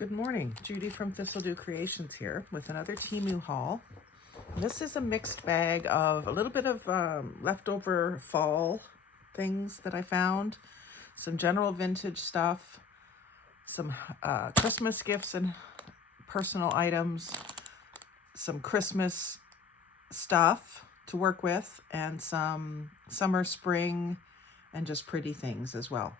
Good morning, Judy from Thistledew Creations here with another Temu haul. This is a mixed bag of a little bit of leftover fall things that I found, some general vintage stuff, some Christmas gifts and personal items, some Christmas stuff to work with, and some summer, spring, and just pretty things as well.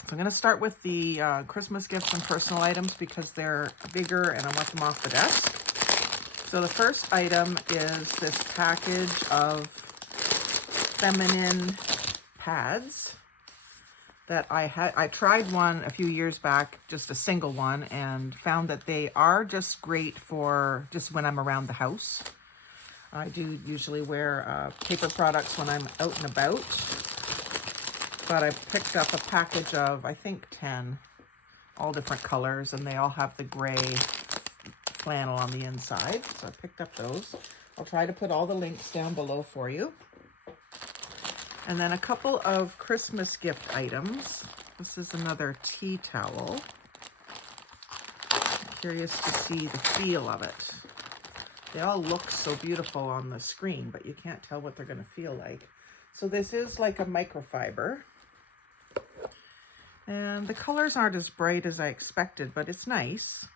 So I'm going to start with the Christmas gifts and personal items because they're bigger and I want them off the desk. So the first item is this package of feminine pads that I tried one a few years back, just a single one, and found that they are just great for just when I'm around the house. I do usually wear paper products when I'm out and about. But I picked up a package of, I think, 10, all different colors, and they all have the gray flannel on the inside. So I picked up those. I'll try to put all the links down below for you. And then a couple of Christmas gift items. This is another tea towel. I'm curious to see the feel of it. They all look so beautiful on the screen, but you can't tell what they're going to feel like. So this is like a microfiber. And the colors aren't as bright as I expected, but it's nice.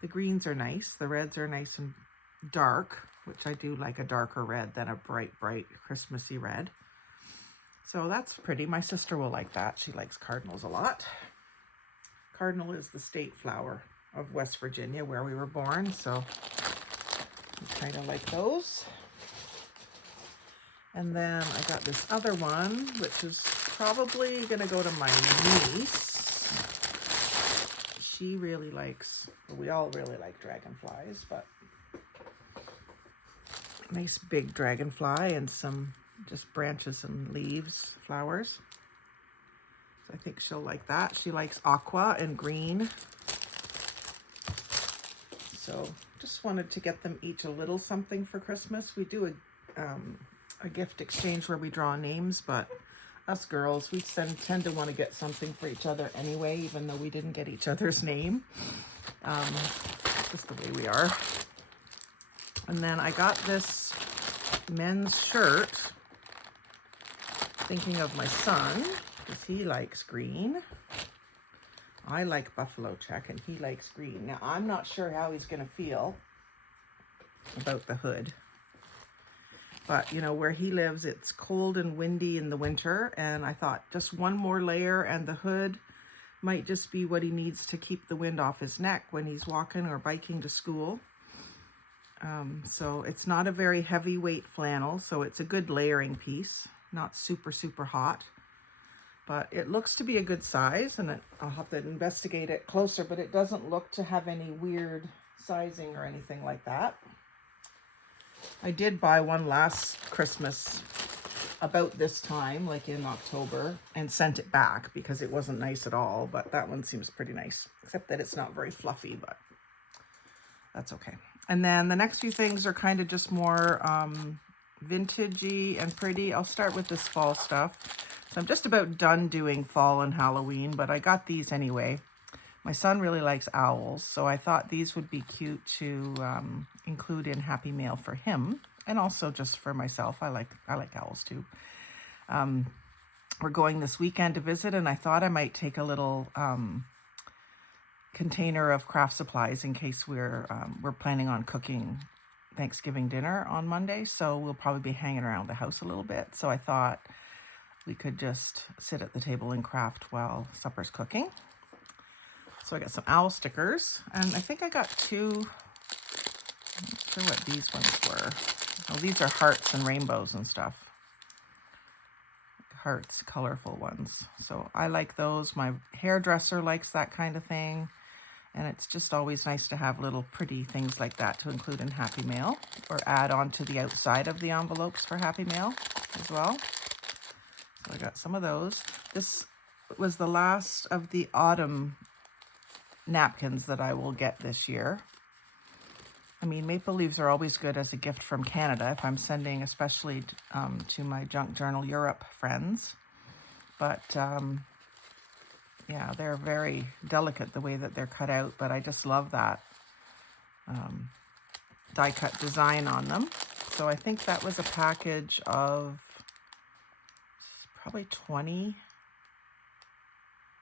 The greens are nice. The reds are nice and dark, which I do like a darker red than a bright, Christmassy red. So that's pretty. My sister will like that. She likes cardinals a lot. Cardinal is the state flower of West Virginia, where we were born, so I kind of like those. And then I got this other one, which is probably going to go to my niece. She really likes, well, we all really like dragonflies, but nice big dragonfly and some just branches and leaves, flowers. So I think she'll like that. She likes aqua and green. So just wanted to get them each a little something for Christmas. We do a gift exchange where we draw names, but us girls, we tend to want to get something for each other anyway, even though we didn't get each other's name. Just the way we are. And then I got this men's shirt, thinking of my son, because he likes green. I like buffalo check, and he likes green. Now, I'm not sure how he's going to feel about the hood. But, you know, where he lives, it's cold and windy in the winter, and I thought just one more layer and the hood might just be what he needs to keep the wind off his neck when he's walking or biking to school. So it's not a very heavyweight flannel, so it's a good layering piece, not super, super hot. But it looks to be a good size, and I'll have to investigate it closer, but it doesn't look to have any weird sizing or anything like that. I did buy one last Christmas about this time, like in October, and sent it back because it wasn't nice at all, but that one seems pretty nice, except that it's not very fluffy, but that's okay. And then the next few things are kind of just more vintagey and pretty. I'll start with this fall stuff. So I'm just about done doing fall and Halloween, but I got these anyway. My son really likes owls, so I thought these would be cute to include in Happy Mail for him, and also just for myself. I like owls too. We're going this weekend to visit, and I thought I might take a little container of craft supplies in case we're planning on cooking Thanksgiving dinner on Monday, so we'll probably be hanging around the house a little bit. So I thought we could just sit at the table and craft while supper's cooking. So I got some owl stickers, and I think I got two. I'm not sure what these ones were. Oh, these are hearts and rainbows and stuff. Hearts, colorful ones. So I like those. My hairdresser likes that kind of thing. And it's just always nice to have little pretty things like that to include in Happy Mail, or add on to the outside of the envelopes for Happy Mail as well. So I got some of those. This was the last of the autumn napkins that I will get this year. I mean, maple leaves are always good as a gift from Canada if I'm sending, especially to my Junk Journal Europe friends. But Yeah, they're very delicate the way that they're cut out, but I just love that die cut design on them. So I think that was a package of probably 20.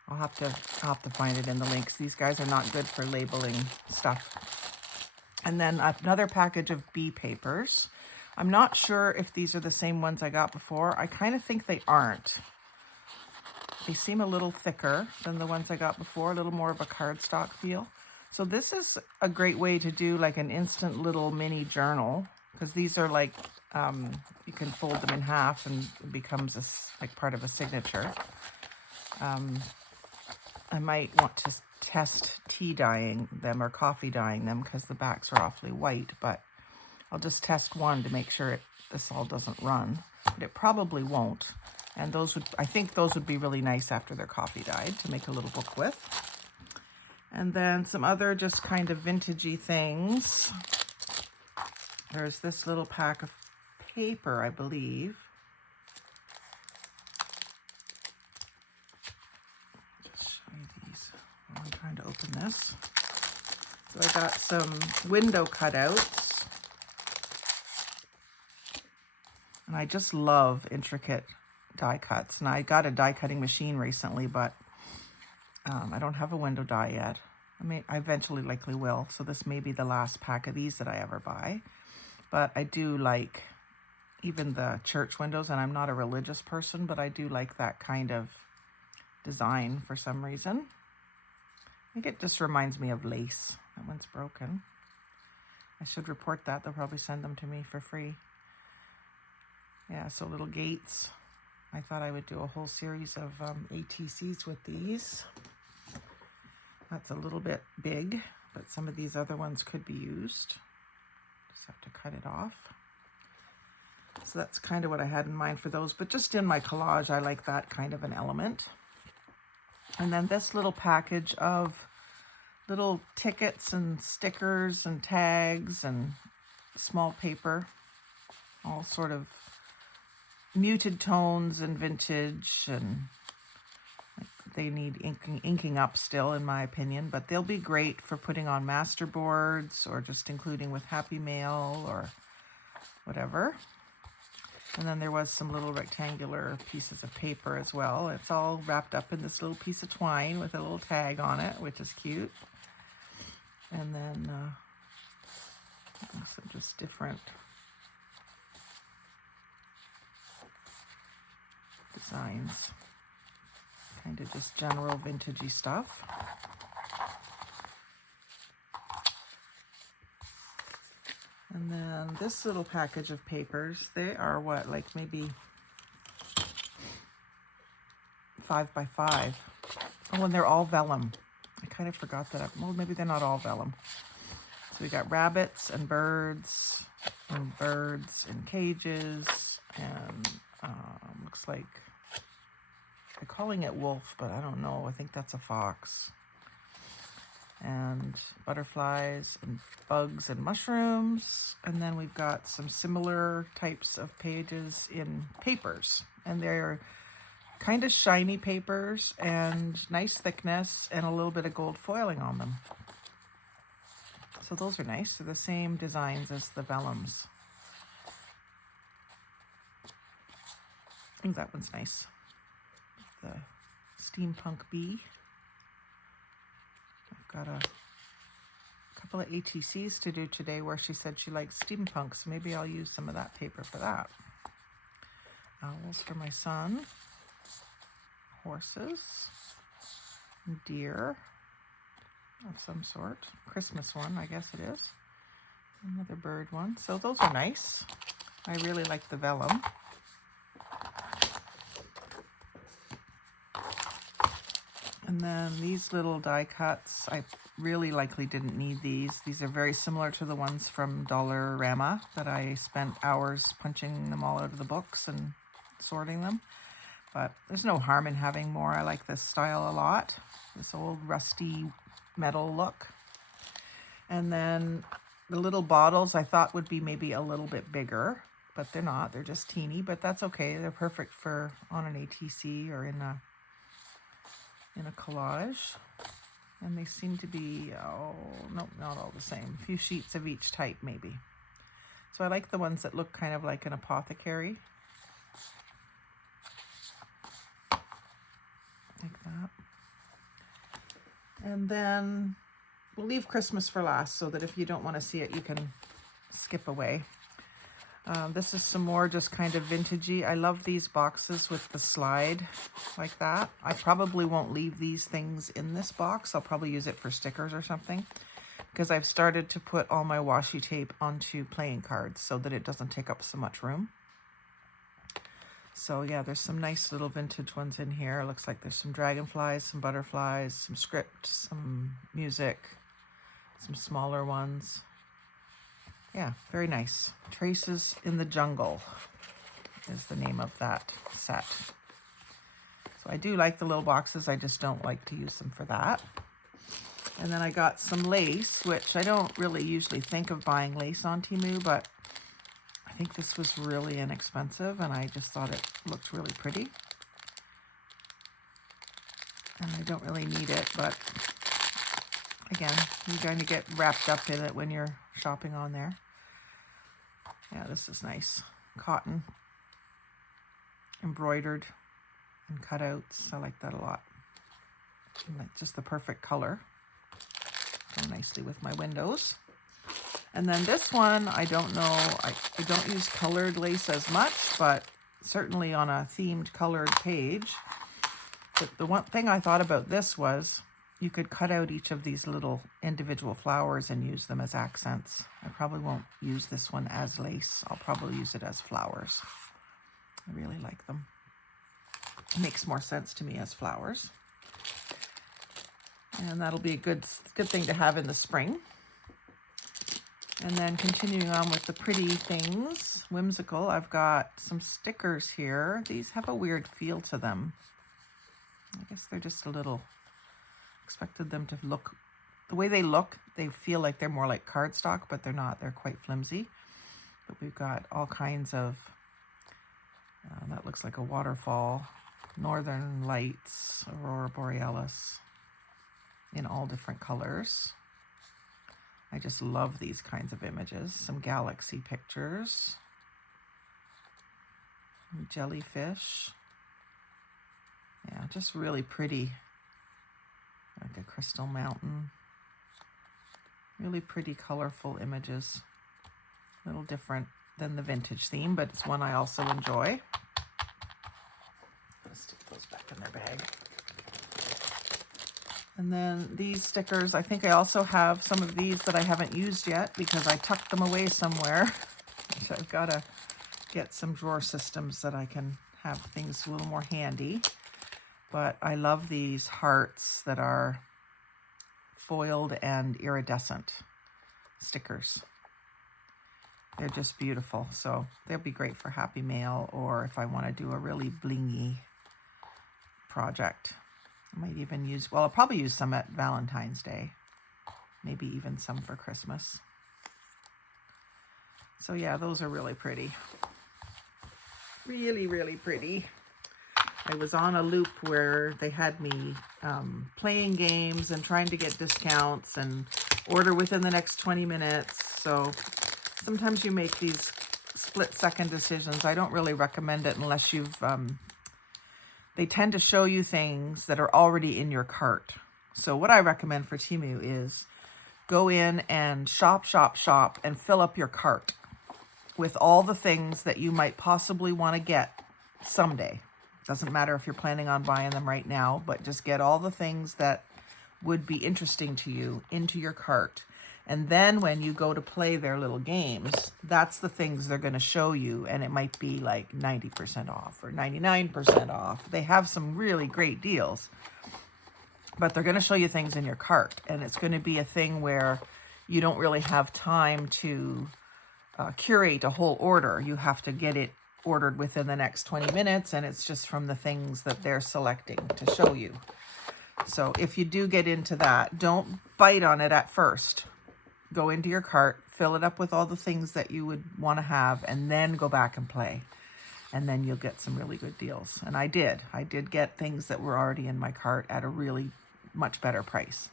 I'll have to find it in the links. These guys are not good for labeling stuff. And then another package of bee papers. I'm not sure if these are the same ones I got before. I kind of think they aren't. They seem a little thicker than the ones I got before, a little more of a cardstock feel. So this is a great way to do like an instant little mini journal, because these are like, you can fold them in half and it becomes like part of a signature. I might want to test tea dyeing them or coffee dyeing them because the backs are awfully white, but I'll just test one to make sure this all doesn't run, but it probably won't. And I think those would be really nice after they're coffee dyed to make a little book with. And then some other just kind of vintagey things. There's this little pack of paper, I believe. Just show you these while I'm trying to open this. So I got some window cutouts. And I just love intricate die cuts. And I got a die cutting machine recently, but I don't have a window die yet. I eventually likely will. So this may be the last pack of these that I ever buy. But I do like even the church windows, and I'm not a religious person, but I do like that kind of design for some reason. I think it just reminds me of lace. That one's broken. I should report that. They'll probably send them to me for free. Yeah, so little gates. I thought I would do a whole series of ATCs with these. That's a little bit big, but some of these other ones could be used. Just have to cut it off. So that's kind of what I had in mind for those, but just in my collage, I like that kind of an element. And then this little package of little tickets and stickers and tags and small paper, all sort of muted tones and vintage, and they need inking up still, in my opinion, but they'll be great for putting on masterboards or just including with Happy Mail or whatever. And then there was some little rectangular pieces of paper as well. It's all wrapped up in this little piece of twine with a little tag on it, which is cute. And then some just different designs. Kind of just general vintagey stuff. And then this little package of papers, they are what, like maybe 5 by 5. Oh, and they're all vellum. I kind of forgot that. Well, maybe they're not all vellum. So we got rabbits and birds in cages, and looks like they're calling it wolf, but I don't know. I think that's a fox. And butterflies and bugs and mushrooms. And then we've got some similar types of pages in papers. And they're kind of shiny papers and nice thickness and a little bit of gold foiling on them. So those are nice. They're the same designs as the vellums. I think that one's nice. The steampunk bee. I've got a couple of ATCs to do today where she said she likes steampunk, so maybe I'll use some of that paper for that. Owls for my son. Horses. Deer of some sort. Christmas one, I guess it is. Another bird one. So those are nice. I really like the vellum. And then these little die cuts, I really likely didn't need these. These are very similar to the ones from Dollarama that I spent hours punching them all out of the books and sorting them. But there's no harm in having more. I like this style a lot. This old rusty metal look. And then the little bottles I thought would be maybe a little bit bigger, but they're not. They're just teeny, but that's okay. They're perfect for on an ATC or in a in a collage. And they seem to be, oh, nope, not all the same. A few sheets of each type, maybe. So I like the ones that look kind of like an apothecary. Like that. And then we'll leave Christmas for last so that if you don't want to see it, you can skip away. This is some more just kind of vintagey. I love these boxes with the slide like that. I probably won't leave these things in this box. I'll probably use it for stickers or something, because I've started to put all my washi tape onto playing cards so that it doesn't take up so much room. So yeah, there's some nice little vintage ones in here. It looks like there's some dragonflies, some butterflies, some script, some music, some smaller ones. Yeah, very nice. Traces in the Jungle is the name of that set. So I do like the little boxes. I just don't like to use them for that. And then I got some lace, which I don't really usually think of buying lace on Temu, but I think this was really inexpensive and I just thought it looked really pretty. And I don't really need it, but again, you're going to get wrapped up in it when you're shopping on there. Yeah, this is nice. Cotton, embroidered and cutouts. I like that a lot. And like just the perfect color. Go nicely with my windows. And then this one, I don't know, I don't use colored lace as much, but certainly on a themed colored page. But the one thing I thought about this was you could cut out each of these little individual flowers and use them as accents. I probably won't use this one as lace. I'll probably use it as flowers. I really like them. It makes more sense to me as flowers. And that'll be a good thing to have in the spring. And then continuing on with the pretty things, whimsical, I've got some stickers here. These have a weird feel to them. I guess they're just a little... Expected them to look, the way they look, they feel like they're more like cardstock, but they're not. They're quite flimsy. But we've got all kinds of, that looks like a waterfall, northern lights, aurora borealis, in all different colors. I just love these kinds of images. Some galaxy pictures, some jellyfish. Yeah, just really pretty. Like a crystal mountain. Really pretty, colorful images. A little different than the vintage theme, but it's one I also enjoy. Let's stick those back in their bag. And then these stickers, I think I also have some of these that I haven't used yet because I tucked them away somewhere. So I've got to get some drawer systems that I can have things a little more handy. But I love these hearts that are foiled and iridescent stickers. They're just beautiful. So they'll be great for Happy Mail, or if I want to do a really blingy project. I might even use, well, I'll probably use some at Valentine's Day. Maybe even some for Christmas. So yeah, those are really pretty. Really, really pretty. I was on a loop where they had me playing games and trying to get discounts and order within the next 20 minutes. So sometimes you make these split-second decisions. I don't really recommend it unless you've... they tend to show you things that are already in your cart. So what I recommend for Temu is go in and shop, and fill up your cart with all the things that you might possibly want to get someday. Doesn't matter if you're planning on buying them right now, but just get all the things that would be interesting to you into your cart. And then when you go to play their little games, that's the things they're going to show you. And it might be like 90% off or 99% off. They have some really great deals, but they're going to show you things in your cart. And it's going to be a thing where you don't really have time to curate a whole order. You have to get it ordered within the next 20 minutes, and it's just from the things that they're selecting to show you. So if you do get into that, don't bite on it at first. Go into your cart, fill it up with all the things that you would want to have, and then go back and play. and then you'll get some really good deals. And I did get things that were already in my cart at a really much better price.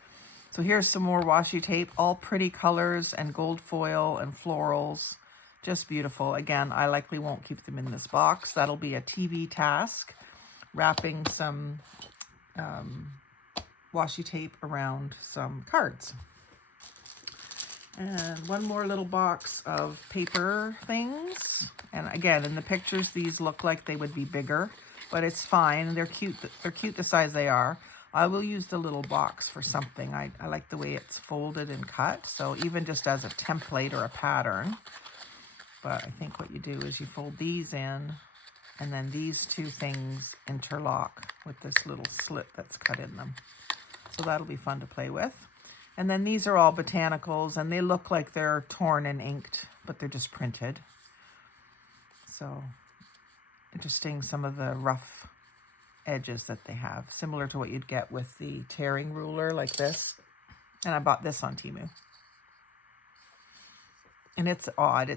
So here's some more washi tape, all pretty colors and gold foil and florals. Just beautiful. Again, I likely won't keep them in this box. That'll be a TV task, wrapping some washi tape around some cards. And one more little box of paper things. And again, in the pictures, these look like they would be bigger, but it's fine. They're cute. They're cute the size they are. I will use the little box for something. I like the way it's folded and cut. So even just as a template or a pattern. But I think what you do is you fold these in, and then these two things interlock with this little slit that's cut in them. So that'll be fun to play with. And then these are all botanicals, and they look like they're torn and inked, but they're just printed. So interesting, some of the rough edges that they have, similar to what you'd get with the tearing ruler like this. And I bought this on Temu. And it's odd.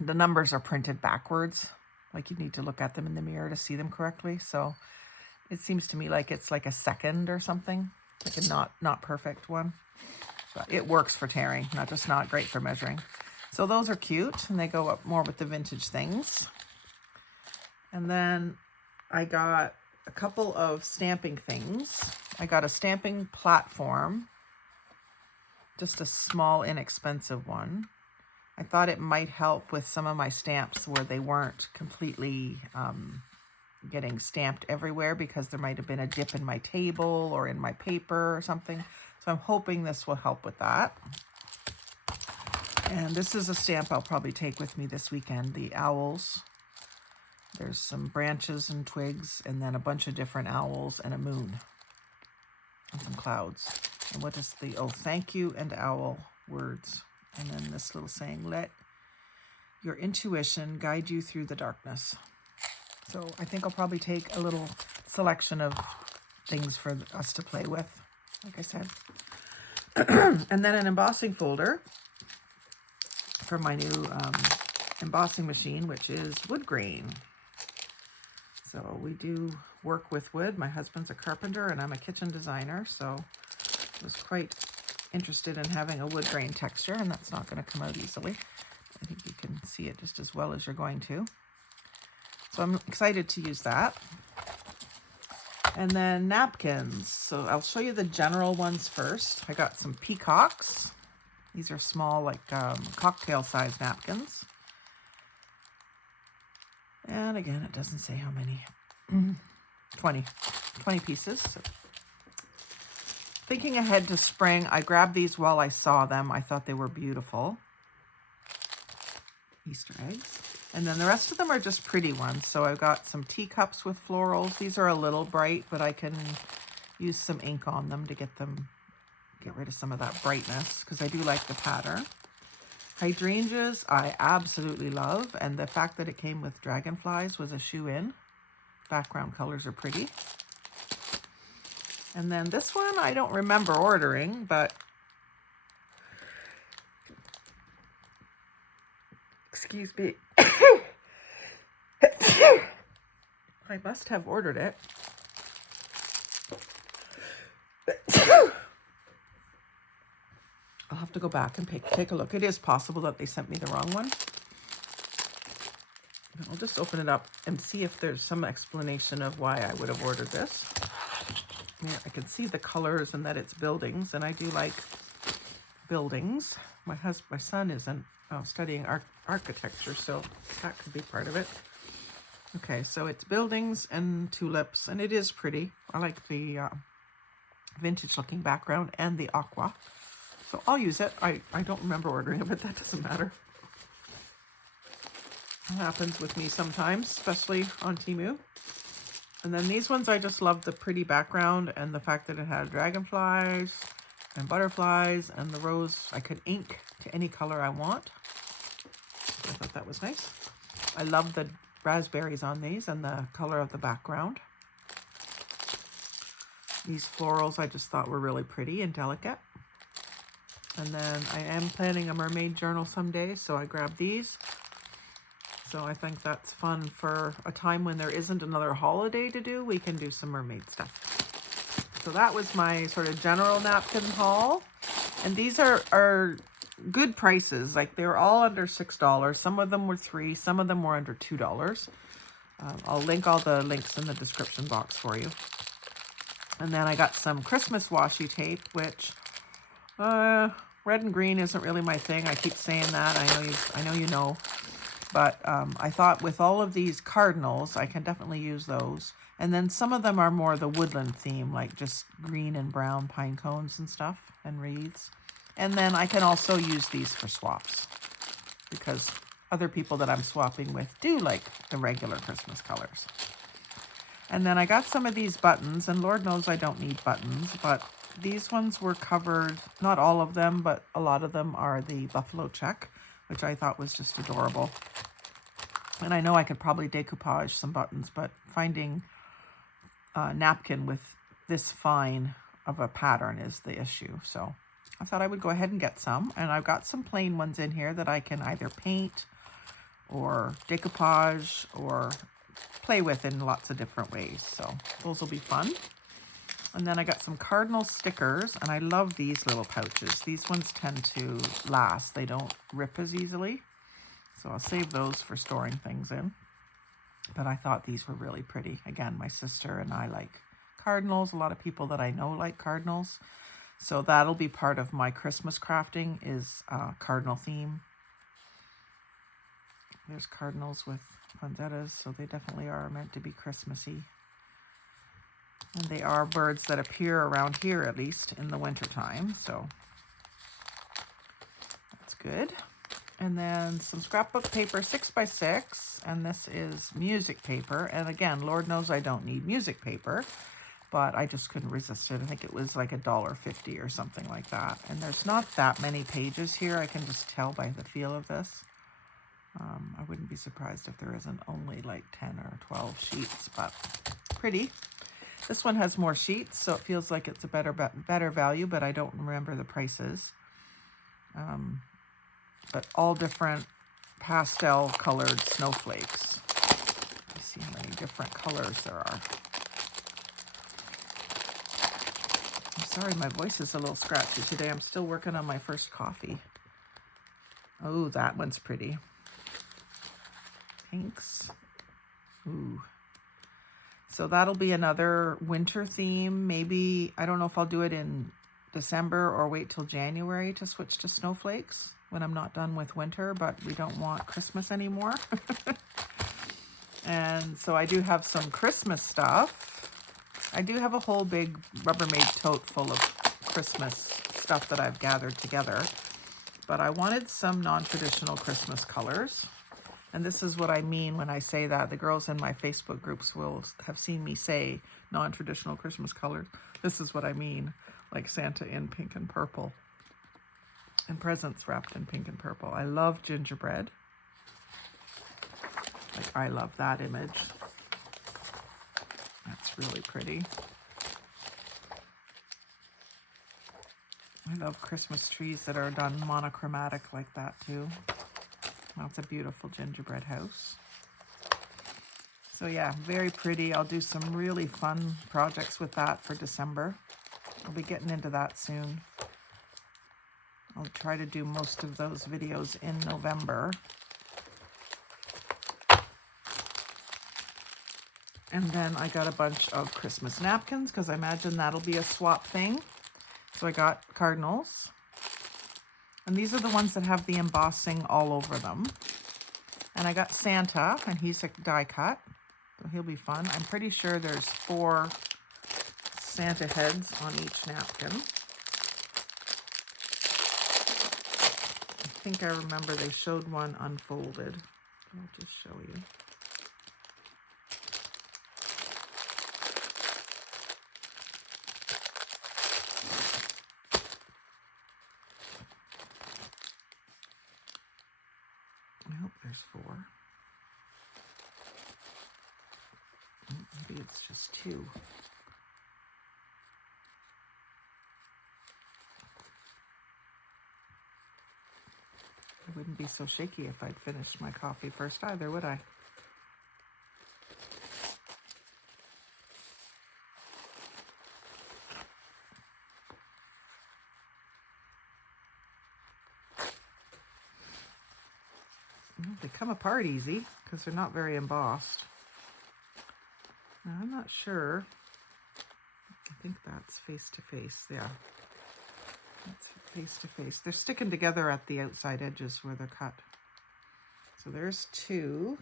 The numbers are printed backwards. Like you need to look at them in the mirror to see them correctly. So it seems to me like it's like a second or something. Like a not perfect one, but it works for tearing, not great for measuring. So those are cute, and they go up more with the vintage things. And then I got a couple of stamping things. I got a stamping platform, just a small, inexpensive one. I thought it might help with some of my stamps where they weren't completely getting stamped everywhere, because there might have been a dip in my table or in my paper or something. So I'm hoping this will help with that. And this is a stamp I'll probably take with me this weekend, the owls. There's some branches and twigs, and then a bunch of different owls and a moon and some clouds. And what is the, thank you and owl words. And then this little saying, let your intuition guide you through the darkness. So I think I'll probably take a little selection of things for us to play with, like I said. And then an embossing folder for my new embossing machine, which is wood grain. So we do work with wood. My husband's a carpenter and I'm a kitchen designer, so I was quite interested in having a wood grain texture, and that's not going to come out easily. I think you can see it just as well as you're going to. So I'm excited to use that. And then napkins. So I'll show you the general ones first. I got some peacocks. These are small, like cocktail size napkins. And again, it doesn't say how many. 20 pieces. So thinking ahead to spring, I grabbed these while I saw them. I thought they were beautiful. Easter eggs. And then the rest of them are just pretty ones. So I've got some teacups with florals. These are a little bright, but I can use some ink on them to get rid of some of that brightness, because I do like the pattern. Hydrangeas, I absolutely love. And the fact that it came with dragonflies was a shoe-in. Background colors are pretty. And then this one I don't remember ordering, but excuse me. I must have ordered it. I'll have to go back and take a look. It is possible that they sent me the wrong one. I'll just open it up and see if there's some explanation of why I would have ordered this. Yeah, I can see the colors and that it's buildings, and I do like buildings. My son is studying architecture, so that could be part of it. Okay, so it's buildings and tulips, and it is pretty. I like the vintage looking background and the aqua. So I'll use it. I don't remember ordering it, but that doesn't matter. It happens with me sometimes, especially on Temu. And then these ones, I just love the pretty background and the fact that it had dragonflies and butterflies, and the rose I could ink to any color I want. So I thought that was nice. I love the raspberries on these and the color of the background. These florals I just thought were really pretty and delicate. And then I am planning a mermaid journal someday, so I grabbed these. So I think that's fun for a time when there isn't another holiday to do. We can do some mermaid stuff. So that was my sort of general napkin haul. And these are good prices. Like they're all under $6. Some of them were $3. Some of them were under $2. I'll link all the links in the description box for you. And then I got some Christmas washi tape, which red and green isn't really my thing. I keep saying that. I know you know. But I thought with all of these cardinals, I can definitely use those. And then some of them are more the woodland theme, like just green and brown pine cones and stuff and wreaths. And then I can also use these for swaps because other people that I'm swapping with do like the regular Christmas colors. And then I got some of these buttons, and Lord knows I don't need buttons, but these ones were covered, not all of them, but a lot of them are the buffalo check, which I thought was just adorable. And I know I could probably decoupage some buttons, but finding a napkin with this fine of a pattern is the issue. So I thought I would go ahead and get some. And I've got some plain ones in here that I can either paint or decoupage or play with in lots of different ways. So those will be fun. And then I got some cardinal stickers, and I love these little pouches. These ones tend to last. They don't rip as easily. So I'll save those for storing things in. But I thought these were really pretty. Again, my sister and I like cardinals. A lot of people that I know like cardinals. So that'll be part of my Christmas crafting is cardinal theme. There's cardinals with poinsettias, so they definitely are meant to be Christmassy. And they are birds that appear around here, at least in the wintertime, so that's good. And then some scrapbook paper, 6x6, and this is music paper. And again, Lord knows I don't need music paper, but I just couldn't resist it. I think it was like $1.50 or something like that. And there's not that many pages here. I can just tell by the feel of this. I wouldn't be surprised if there isn't only like 10 or 12 sheets, but pretty. This one has more sheets, so it feels like it's a better value, but I don't remember the prices. But all different pastel colored snowflakes. Let's see how many different colors there are. I'm sorry, my voice is a little scratchy today. I'm still working on my first coffee. Oh, that one's pretty. Pinks. Ooh. So that'll be another winter theme. Maybe, I don't know if I'll do it in December or wait till January to switch to snowflakes when I'm not done with winter, but we don't want Christmas anymore. And so I do have some Christmas stuff. I do have a whole big Rubbermaid tote full of Christmas stuff that I've gathered together, but I wanted some non-traditional Christmas colors. And this is what I mean when I say that. The girls in my Facebook groups will have seen me say non-traditional Christmas colors. This is what I mean, like Santa in pink and purple. And presents wrapped in pink and purple. I love gingerbread. Like, I love that image. That's really pretty. I love Christmas trees that are done monochromatic like that too. That's a beautiful gingerbread house. So yeah, very pretty. I'll do some really fun projects with that for December. I'll be getting into that soon. I'll try to do most of those videos in November. And then I got a bunch of Christmas napkins because I imagine that'll be a swap thing. So I got cardinals. And these are the ones that have the embossing all over them. And I got Santa, and he's a die cut. So he'll be fun. I'm pretty sure there's 4 Santa heads on each napkin. I think I remember they showed one unfolded. I'll just show you. I hope there's 4. Maybe it's just 2. I wouldn't be so shaky if I'd finished my coffee first either, would I? They come apart easy because they're not very embossed. Now, I'm not sure. I think that's face to face. Yeah, that's face to face. They're sticking together at the outside edges where they're cut. So there's two.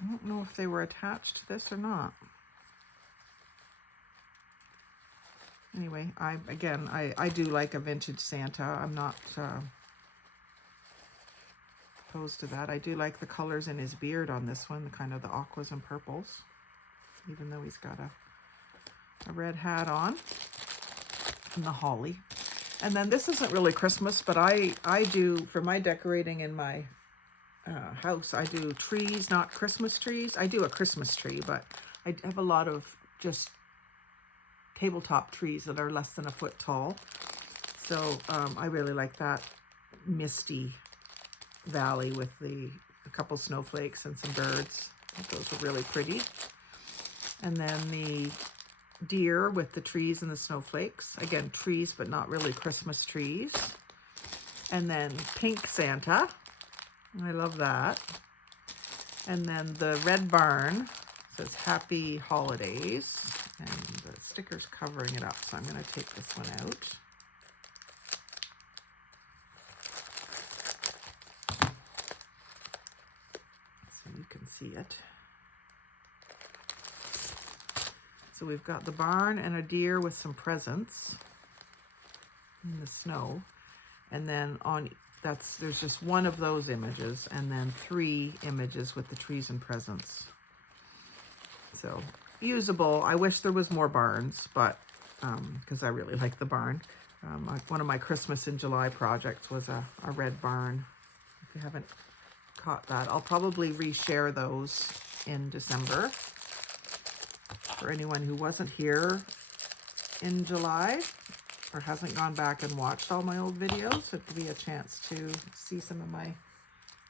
I don't know if they were attached to this or not. Anyway, I do like a vintage Santa. I'm not opposed to that. I do like the colors in his beard on this one, kind of the aquas and purples, even though he's got a red hat on and the holly. And then this isn't really Christmas, but I do, for my decorating in my house, I do trees, not Christmas trees. I do a Christmas tree, but I have a lot of just tabletop trees that are less than a foot tall. So I really like that misty valley with a couple snowflakes and some birds. I think those are really pretty. And then the deer with the trees and the snowflakes. Again, trees, but not really Christmas trees. And then pink Santa. I love that. And then the red barn says Happy Holidays. And the sticker's covering it up, so I'm going to take this one out. So you can see it. So we've got the barn and a deer with some presents in the snow. And then there's just one of those images, and then 3 images with the trees and presents. So usable. I wish there was more barns, but because I really like the barn. One of my Christmas in July projects was a red barn. If you haven't caught that, I'll probably reshare those in December. For anyone who wasn't here in July or hasn't gone back and watched all my old videos, it'd be a chance to see some of my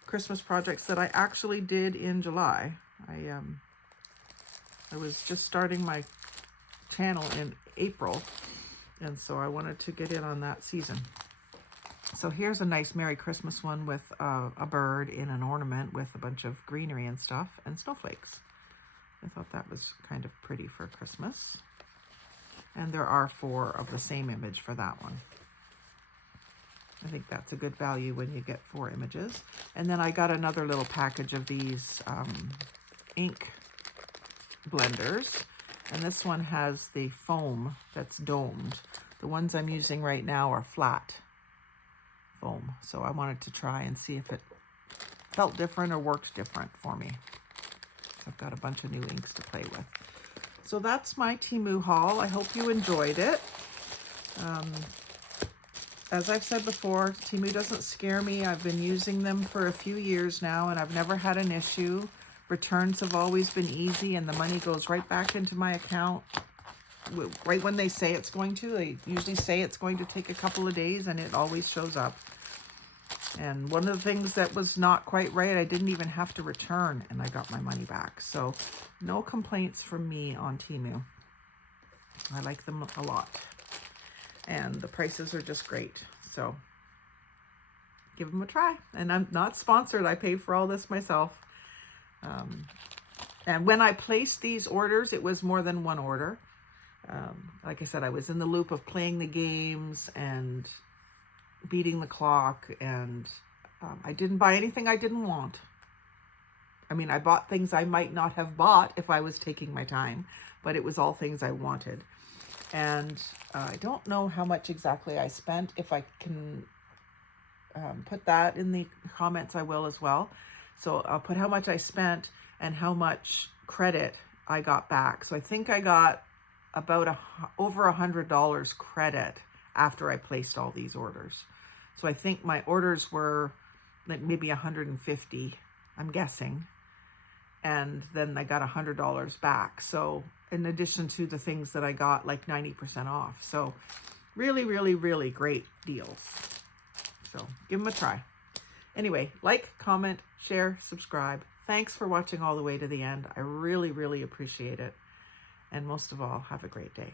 Christmas projects that I actually did in July. I was just starting my channel in April, and so I wanted to get in on that season. So here's a nice Merry Christmas one with a bird in an ornament with a bunch of greenery and stuff and snowflakes. I thought that was kind of pretty for Christmas. And there are 4 of the same image for that one. I think that's a good value when you get 4 images. And then I got another little package of these ink blenders, and this one has the foam that's domed. The ones I'm using right now are flat foam, so I wanted to try and see if it felt different or worked different for me. I've got a bunch of new inks to play with. So that's my Temu haul. I hope you enjoyed it. As I've said before, Temu doesn't scare me. I've been using them for a few years now, and I've never had an issue. Returns have always been easy, and the money goes right back into my account right when they say it's going to. They usually say it's going to take a couple of days, and it always shows up. And one of the things that was not quite right, I didn't even have to return, and I got my money back. So no complaints from me on Temu. I like them a lot. And the prices are just great. So give them a try. And I'm not sponsored. I pay for all this myself. And when I placed these orders, it was more than one order. Like I said, I was in the loop of playing the games and beating the clock, and I didn't buy anything I didn't want. I mean, I bought things I might not have bought if I was taking my time, but it was all things I wanted. And I don't know how much exactly I spent. If I can put that in the comments, I will as well. So I'll put how much I spent and how much credit I got back. So I think I got about over $100 credit after I placed all these orders. So I think my orders were like maybe 150, I'm guessing. and then I got $100 back. So in addition to the things that I got like 90% off. So really, really, really great deals. So give them a try. Anyway, like, comment, share, subscribe. Thanks for watching all the way to the end. I really, really appreciate it. And most of all, have a great day.